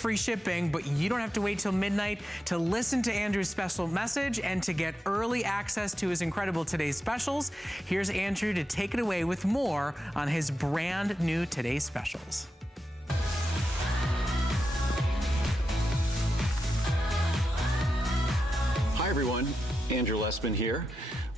free shipping, but you don't have to wait till midnight to listen to Andrew's special message and to get early access to his incredible Today's Specials. Here's Andrew to take it away with more on his brand new Today's Specials. Hi everyone, Andrew Lessman here.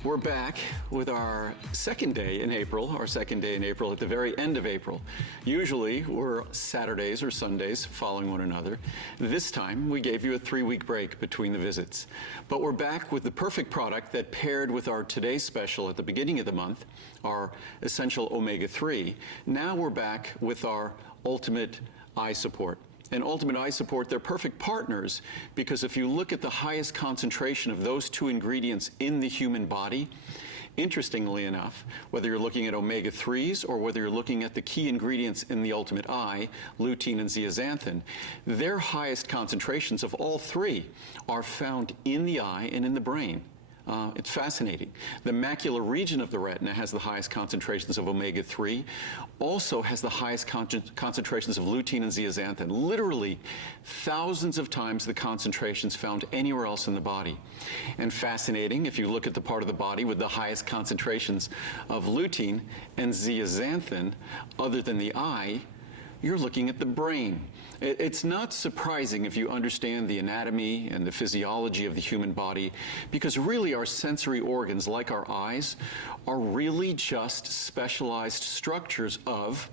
We're back with our second day in April at the very end of April. Usually we're Saturdays or Sundays following one another. This time we gave you a 3-week break between the visits. But we're back with the perfect product that paired with our Today's Special at the beginning of the month, our Essential Omega-3. Now we're back with our Ultimate Eye Support. And Ultimate Eye Support, they're perfect partners because if you look at the highest concentration of those two ingredients in the human body, interestingly enough, whether you're looking at omega-3s or whether you're looking at the key ingredients in the Ultimate Eye, lutein and zeaxanthin, their highest concentrations of all three are found in the eye and in the brain. It's fascinating. The macular region of the retina has the highest concentrations of omega-3, also has the highest concentrations of lutein and zeaxanthin, literally thousands of times the concentrations found anywhere else in the body. And fascinating, if you look at the part of the body with the highest concentrations of lutein and zeaxanthin, other than the eye, you're looking at the brain. It's not surprising if you understand the anatomy and the physiology of the human body, because really our sensory organs, like our eyes, are really just specialized structures of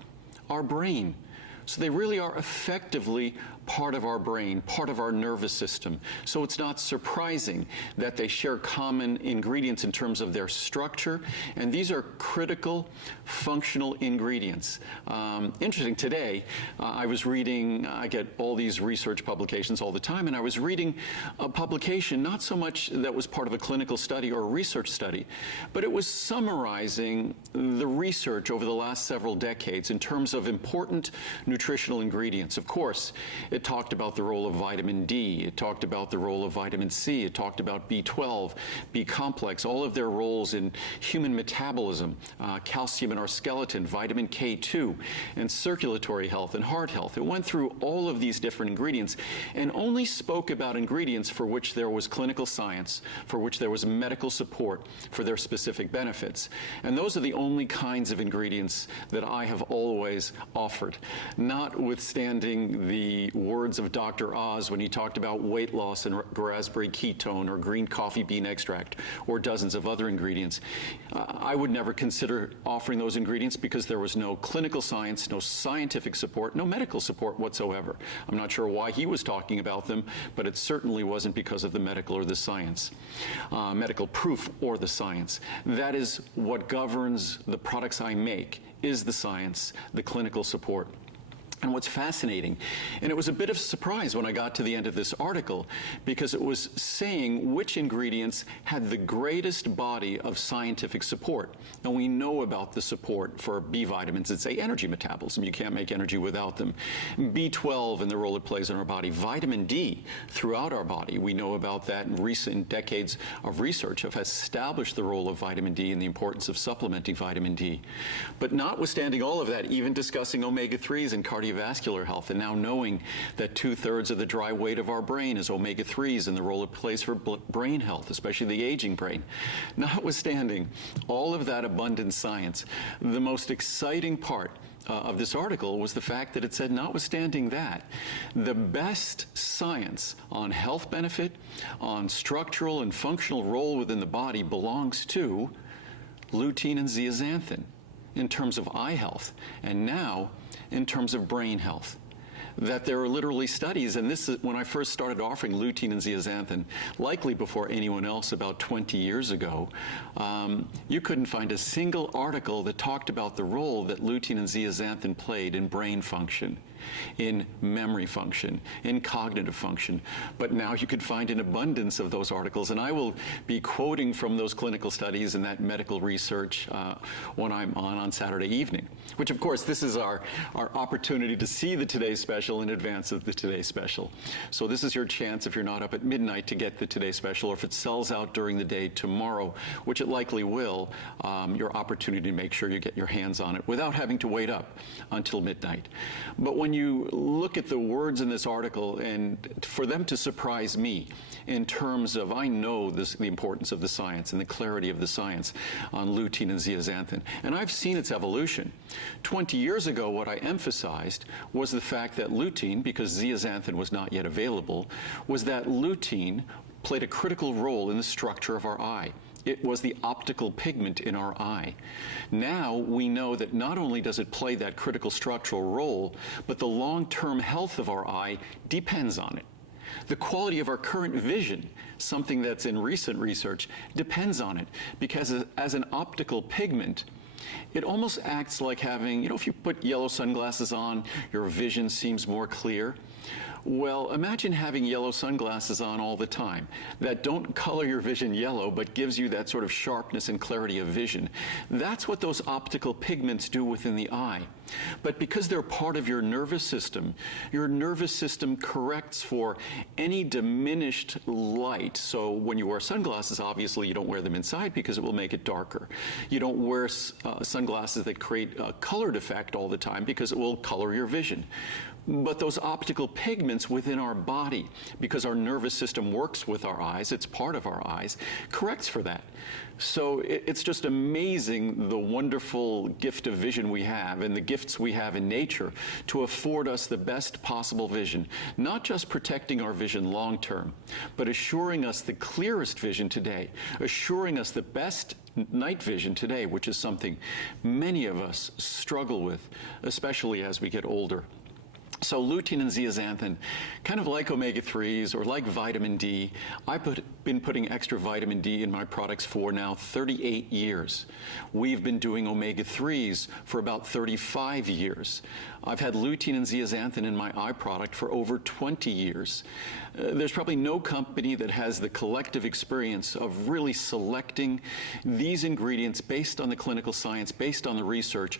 our brain. So they really are effectively part of our brain, part of our nervous system. So it's not surprising that they share common ingredients in terms of their structure, and these are critical functional ingredients. Interesting, today I was reading, I get all these research publications all the time, and I was reading a publication, not so much that was part of a clinical study or a research study, but it was summarizing the research over the last several decades in terms of important nutritional ingredients. Of course, it talked about the role of vitamin D, it talked about the role of vitamin C, it talked about B12, B complex, all of their roles in human metabolism, calcium in our skeleton, vitamin K2, and circulatory health and heart health. It went through all of these different ingredients and only spoke about ingredients for which there was clinical science, for which there was medical support for their specific benefits. And those are the only kinds of ingredients that I have always offered. Notwithstanding the words of Dr. Oz when he talked about weight loss and raspberry ketone or green coffee bean extract or dozens of other ingredients, I would never consider offering those ingredients because there was no clinical science, no scientific support, no medical support whatsoever. I'm not sure why he was talking about them, but it certainly wasn't because of the medical or the science, medical proof or the science. That is what governs the products I make, is the science, the clinical support. And what's fascinating, and it was a bit of a surprise when I got to the end of this article, because it was saying which ingredients had the greatest body of scientific support. And we know about the support for B vitamins that say energy metabolism. You can't make energy without them. B12 and the role it plays in our body. Vitamin D throughout our body. We know about that, and recent decades of research have established the role of vitamin D and the importance of supplementing vitamin D. But notwithstanding all of that, even discussing omega-3s and cardiovascular health, and now knowing that 2/3 of the dry weight of our brain is omega-3s and the role it plays for brain health, especially the aging brain. Notwithstanding all of that abundant science, the most exciting part of this article was the fact that it said, notwithstanding that, the best science on health benefit, on structural and functional role within the body belongs to lutein and zeaxanthin in terms of eye health, and now in terms of brain health. That there are literally studies, and this is when I first started offering lutein and zeaxanthin, likely before anyone else about 20 years ago, you couldn't find a single article that talked about the role that lutein and zeaxanthin played in brain function, in memory function, in cognitive function. But now you could find an abundance of those articles, and I will be quoting from those clinical studies and that medical research when I'm on Saturday evening, which of course this is our opportunity to see the Today Special in advance of the Today Special. So this is your chance, if you're not up at midnight, to get the Today Special, or if it sells out during the day tomorrow, which it likely will, your opportunity to make sure you get your hands on it without having to wait up until midnight. But when when you look at the words in this article, and for them to surprise me in terms of, I know the importance of the science and the clarity of the science on lutein and zeaxanthin, and I've seen its evolution. 20 years ago, what I emphasized was the fact that lutein, because zeaxanthin was not yet available, was that lutein played a critical role in the structure of our eye. It was the optical pigment in our eye. Now we know that not only does it play that critical structural role, but the long-term health of our eye depends on it. The quality of our current vision, something that's in recent research, depends on it, because as an optical pigment, it almost acts like having, if you put yellow sunglasses on, your vision seems more clear. Well, imagine having yellow sunglasses on all the time that don't color your vision yellow, but gives you that sort of sharpness and clarity of vision. That's what those optical pigments do within the eye. But because they're part of your nervous system corrects for any diminished light. So when you wear sunglasses, obviously you don't wear them inside because it will make it darker. You don't wear sunglasses that create a colored effect all the time because it will color your vision. But those optical pigments within our body, because our nervous system works with our eyes, it's part of our eyes, corrects for that. So it's just amazing the wonderful gift of vision we have and the gifts we have in nature to afford us the best possible vision, not just protecting our vision long term, but assuring us the clearest vision today, assuring us the best night vision today, which is something many of us struggle with, especially as we get older. So lutein and zeaxanthin, kind of like omega-3s or like vitamin D, I've been putting extra vitamin D in my products for now 38 years. We've been doing omega-3s for about 35 years. I've had lutein and zeaxanthin in my eye product for over 20 years. There's probably no company that has the collective experience of really selecting these ingredients based on the clinical science, based on the research,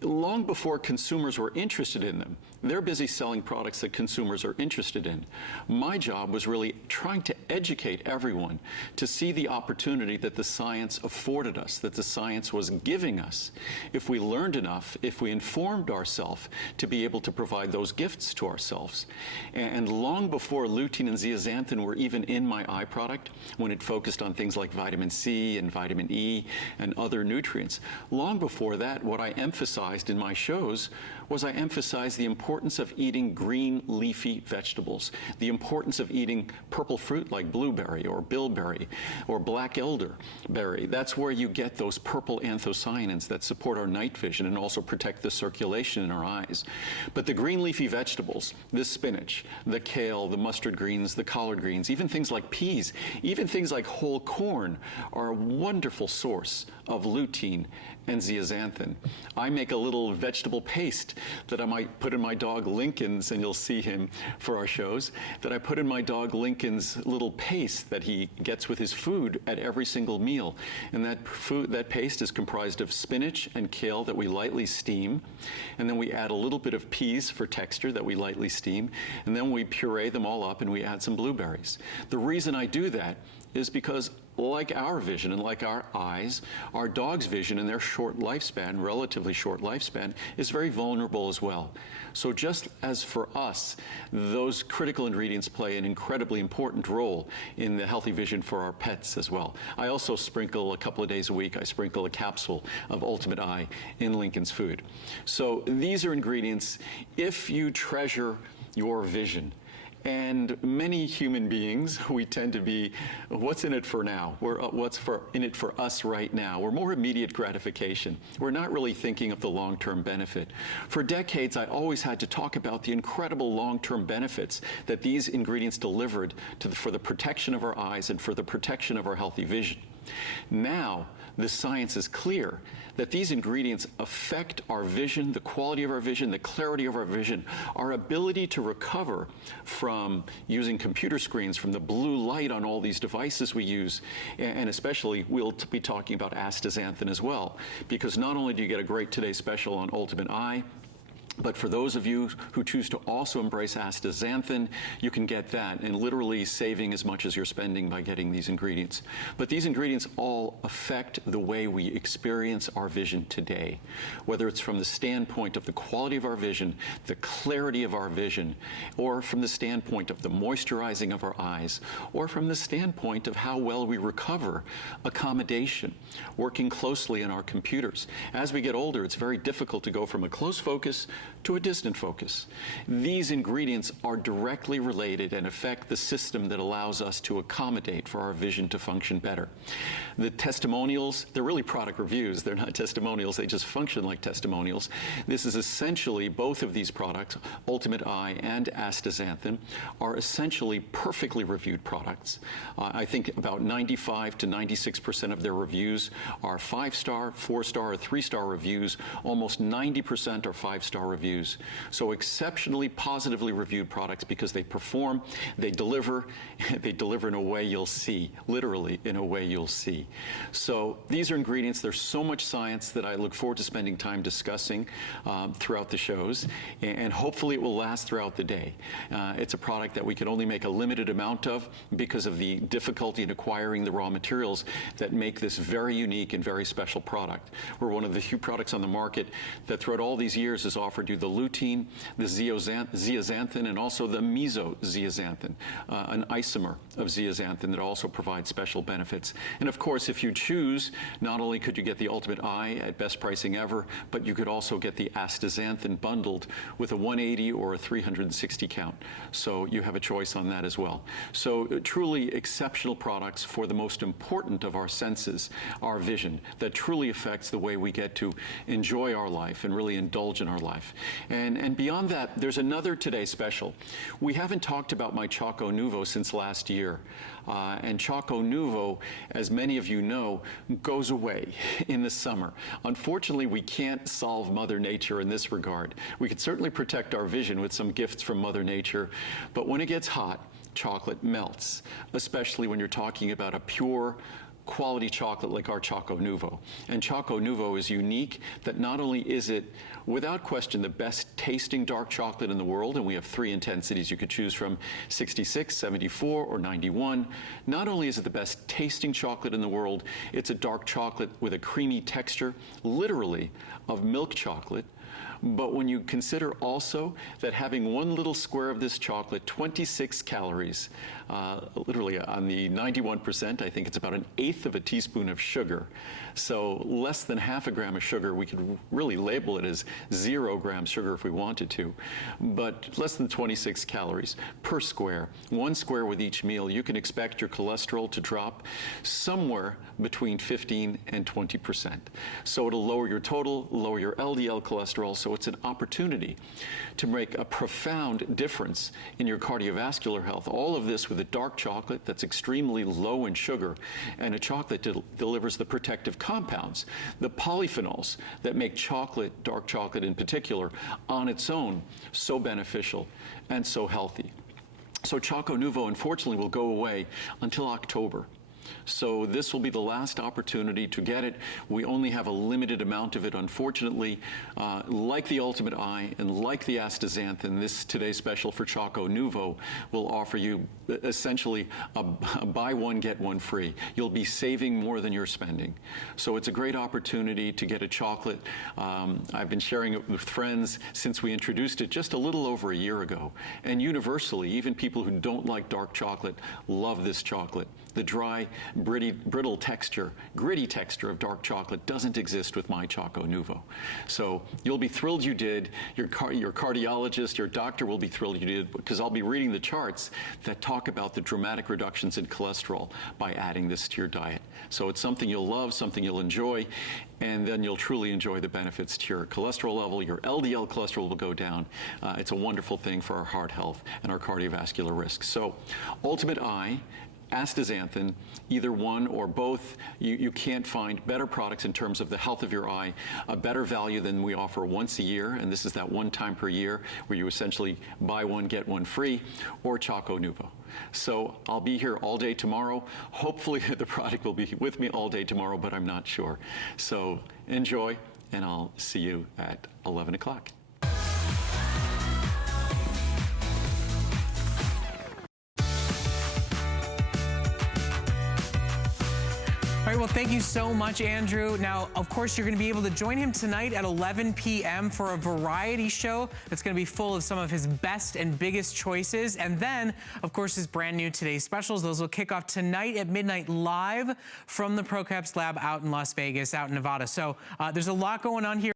long before consumers were interested in them. They're busy selling products that consumers are interested in. My job was really trying to educate everyone to see the opportunity that the science afforded us, that the science was giving us, if we learned enough, if we informed ourselves to be able to provide those gifts to ourselves. And long before lutein and zeaxanthin were even in my eye product, when it focused on things like vitamin C and vitamin E and other nutrients, long before that, what I emphasized in my shows was I emphasized the importance of eating green leafy vegetables, the importance of eating purple fruit like blueberry or bilberry or black elderberry. That's where you get those purple anthocyanins that support our night vision and also protect the circulation in our eyes. But the green leafy vegetables, the spinach, the kale, the mustard greens, the collard greens, even things like peas, even things like whole corn are a wonderful source of lutein and zeaxanthin. I make a little vegetable paste that I might put in my dog Lincoln's, and you'll see him for our shows, that I put in my dog Lincoln's little paste that he gets with his food at every single meal. And that paste is comprised of spinach and kale that we lightly steam, and then we add a little bit of peas for texture that we lightly steam, and then we puree them all up and we add some blueberries. The reason I do that is because like our vision and like our eyes, our dog's vision in their short lifespan, relatively short lifespan, is very vulnerable as well. So just as for us, those critical ingredients play an incredibly important role in the healthy vision for our pets as well. I also sprinkle a couple of days a week, I sprinkle a capsule of Ultimate Eye in Lincoln's food. So these are ingredients, if you treasure your vision. And many human beings, we tend to be, what's in it for now? What's in it for us right now? We're more immediate gratification. We're not really thinking of the long-term benefit. For decades, I always had to talk about the incredible long-term benefits that these ingredients delivered for the protection of our eyes and for the protection of our healthy vision. Now, the science is clear that these ingredients affect our vision, the quality of our vision, the clarity of our vision, our ability to recover from using computer screens, from the blue light on all these devices we use, and especially we'll be talking about astaxanthin as well, because not only do you get a great Today Special on Ultimate Eye, But for those of you who choose to also embrace astaxanthin, you can get that, and literally saving as much as you're spending by getting these ingredients. But these ingredients all affect the way we experience our vision today, whether it's from the standpoint of the quality of our vision, the clarity of our vision, or from the standpoint of the moisturizing of our eyes, or from the standpoint of how well we recover accommodation, working closely on our computers. As we get older, it's very difficult to go from a close focus to a distant focus. These ingredients are directly related and affect the system that allows us to accommodate for our vision to function better. The testimonials, they're really product reviews. They're not testimonials. They just function like testimonials. This is essentially both of these products, Ultimate Eye and astaxanthin, are essentially perfectly reviewed products. I think about 95 to 96% of their reviews are 5-star, 4-star, or 3-star reviews. Almost 90% are 5-star reviews. So exceptionally positively reviewed products because they perform, they deliver in a way you'll see, literally in a way you'll see. So these are ingredients. There's so much science that I look forward to spending time discussing throughout the shows, and hopefully it will last throughout the day. It's a product that we can only make a limited amount of because of the difficulty in acquiring the raw materials that make this very unique and very special product. We're one of the few products on the market that throughout all these years has offered you the lutein, the zeaxanthin, and also the mesozeaxanthin, an isomer of zeaxanthin that also provides special benefits. And of course, if you choose, not only could you get the Ultimate Eye at best pricing ever, but you could also get the astaxanthin bundled with a 180 or a 360 count. So you have a choice on that as well. So truly exceptional products for the most important of our senses, our vision, that truly affects the way we get to enjoy our life and really indulge in our life. And beyond that, there's another Today special. We haven't talked about my Choco Nuvo since last year. And Choco Nuvo, as many of you know, goes away in the summer. Unfortunately, we can't solve Mother Nature in this regard. We can certainly protect our vision with some gifts from Mother Nature, but when it gets hot, chocolate melts, especially when you're talking about a pure, quality chocolate like our Choco Nuvo. And Choco Nuvo is unique that not only is it, without question, the best tasting dark chocolate in the world, and we have 3 intensities you could choose from, 66, 74, or 91. Not only is it the best tasting chocolate in the world, it's a dark chocolate with a creamy texture, literally, of milk chocolate. But when you consider also that having one little square of this chocolate, 26 calories, literally on the 91%, I think it's about 1/8 of a teaspoon of sugar. So less than half a gram of sugar. We could really label it as 0 grams sugar if we wanted to, but less than 26 calories per square. 1 square with each meal. You can expect your cholesterol to drop somewhere between 15 and 20%. So it'll lower your total, lower your LDL cholesterol. So it's an opportunity to make a profound difference in your cardiovascular health. All of this with a dark chocolate that's extremely low in sugar, and a chocolate that delivers the protective compounds, the polyphenols that make chocolate, dark chocolate in particular, on its own so beneficial and so healthy. So Choco Nuvo, unfortunately, will go away until October. So this will be the last opportunity to get it. We only have a limited amount of it, unfortunately. Like the Ultimate Eye and like the astaxanthin, this today's special for Choco Nuvo will offer you essentially a buy one, get one free. You'll be saving more than you're spending. So it's a great opportunity to get a chocolate. I've been sharing it with friends since we introduced it just a little over a year ago. And universally, even people who don't like dark chocolate love this chocolate. The dry, brittle texture, gritty texture of dark chocolate doesn't exist with my Choco Nuvo. So you'll be thrilled you did. Your cardiologist, your doctor will be thrilled you did, because I'll be reading the charts that talk about the dramatic reductions in cholesterol by adding this to your diet. So it's something you'll love, something you'll enjoy, and then you'll truly enjoy the benefits to your cholesterol level. Your LDL cholesterol will go down. It's a wonderful thing for our heart health and our cardiovascular risk. So Ultimate Eye, astaxanthin, either one or both, you can't find better products in terms of the health of your eye, a better value than we offer once a year, and this is that one time per year where you essentially buy one, get one free, or Choco Nuvo. So I'll be here all day tomorrow. Hopefully the product will be with me all day tomorrow, but I'm not sure. So enjoy, and I'll see you at 11 o'clock. All right, well, thank you so much, Andrew. Now, of course, you're going to be able to join him tonight at 11 p.m. for a variety show that's going to be full of some of his best and biggest choices. And then, of course, his brand new Today's Specials. Those will kick off tonight at midnight live from the ProCaps Lab out in Las Vegas, out in Nevada. So there's a lot going on here.